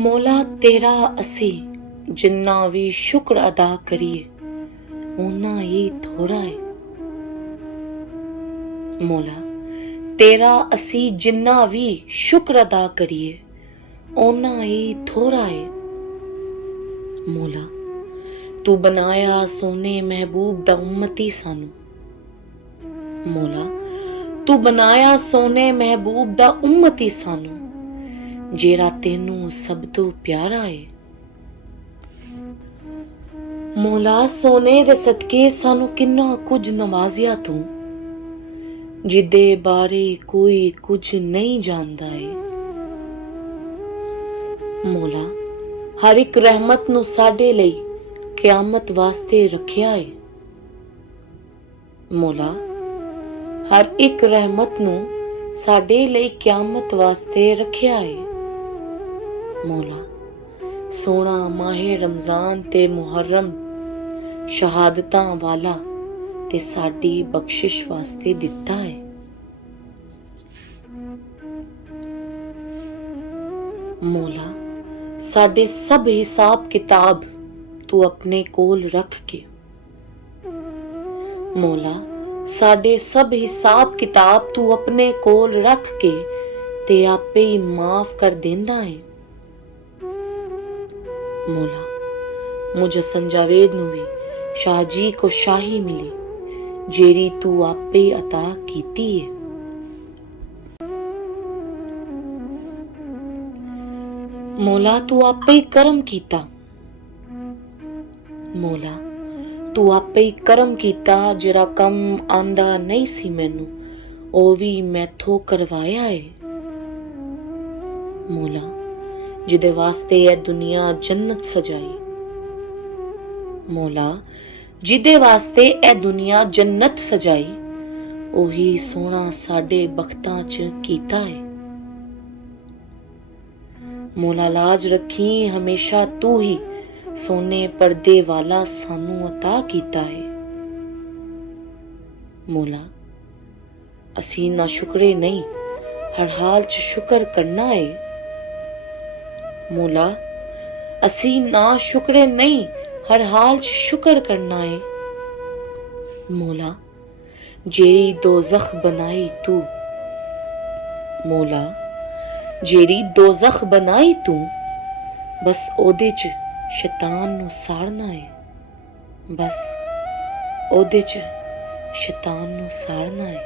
ਮੌਲਾ ਤੇਰਾ ਅਸੀਂ ਜਿੰਨਾ ਵੀ ਸ਼ੁਕਰ ਅਦਾ ਕਰੀਏ ਓਨਾ ਹੀ ਥੋੜਾ ਹੈ। ਮੌਲਾ ਤੇਰਾ ਅਸੀਂ ਜਿੰਨਾ ਵੀ ਸ਼ੁਕਰ ਅਦਾ ਕਰੀਏ ਓਨਾ ਹੀ ਥੋੜਾ ਹੈ। ਮੌਲਾ ਤੂੰ ਬਣਾਇਆ ਸੋਨੇ ਮਹਿਬੂਬ ਦਾ ਉਮਤੀ ਸਾਨੂੰ। ਮੌਲਾ ਤੂੰ ਬਣਾਇਆ ਸੋਨੇ ਮਹਿਬੂਬ ਦਾ ਉਮਤੀ ਸਾਨੂੰ, ਜਿਹੜਾ ਤੈਨੂੰ ਸਭ ਤੋਂ ਪਿਆਰਾ ਏ। ਮੌਲਾ ਸੋਨੇ ਦੇ ਸਦਕੇ ਸਾਨੂੰ ਕਿੰਨਾ ਕੁਝ ਨਵਾਜ਼ਿਆ ਤੂੰ, ਜਿਹਦੇ ਬਾਰੇ ਕੋਈ ਕੁਝ ਨਹੀਂ ਜਾਣਦਾ ਏ। ਮੌਲਾ ਹਰ ਇੱਕ ਰਹਿਮਤ ਨੂੰ ਸਾਡੇ ਲਈ ਕਿਆਮਤ ਵਾਸਤੇ ਰੱਖਿਆ ਏ। ਮੌਲਾ ਹਰ ਇੱਕ ਰਹਿਮਤ ਨੂੰ ਸਾਡੇ ਲਈ ਕਿਆਮਤ ਵਾਸਤੇ ਰੱਖਿਆ ਏ। ਮੌਲਾ ਸੋਹਣਾ ਮਾਹੇ ਰਮਜ਼ਾਨ ਤੇ ਮੁਹਰਮ ਸ਼ਹਾਦਤਾਂ ਵਾਲਾ ਤੇ ਸਾਡੀ ਬਖਸ਼ਿਸ਼ ਵਾਸਤੇ ਦਿੱਤਾ ਹੈ। ਮੌਲਾ ਸਾਡੇ ਸਭ ਹਿਸਾਬ ਕਿਤਾਬ ਤੂੰ ਆਪਣੇ ਕੋਲ ਰੱਖ ਕੇ, ਮੌਲਾ ਸਾਡੇ ਸਭ ਹਿਸਾਬ ਕਿਤਾਬ ਤੂੰ ਆਪਣੇ ਕੋਲ ਰੱਖ ਕੇ ਤੇ ਆਪੇ ਹੀ ਮਾਫ ਕਰ ਦਿੰਦਾ ਹੈ। ਮੌਲਾ ਮੁਜੱਸਮ ਜਾਵੇਦ ਨੂੰ ਵੀ शाह जी को शाही मिली, जेरी तू आपे अता कीती है। मौला तू आपे ही करम कीता। मौला तू आपे ही करम कीता, जरा कम आंदा नहीं सी मैनू ओ भी मैथों करवाया है। मौला जिदे वास्ते ये दुनिया जन्नत सजाई। मौला जिदे वास्ते ए दुनिया जन्नत सजाई, ओही सोना साडे बख्तां च कीता है। मौला लाज रखी हमेशा तू ही सोने पर्दे वाला सानू अता कीता है। मौला असी ना शुक्रे नहीं हर हाल च शुक्र करना है। मौला असी ना शुक्रे नहीं हर हाल च शुक्र करना है। मौला जेरी दोज़ख बनाई तू, मौला जेरी दोज़ख बनाई तू, बस ओदे च शैतान नू साड़ना है। बस ओदे च शैतान नू साड़ना है।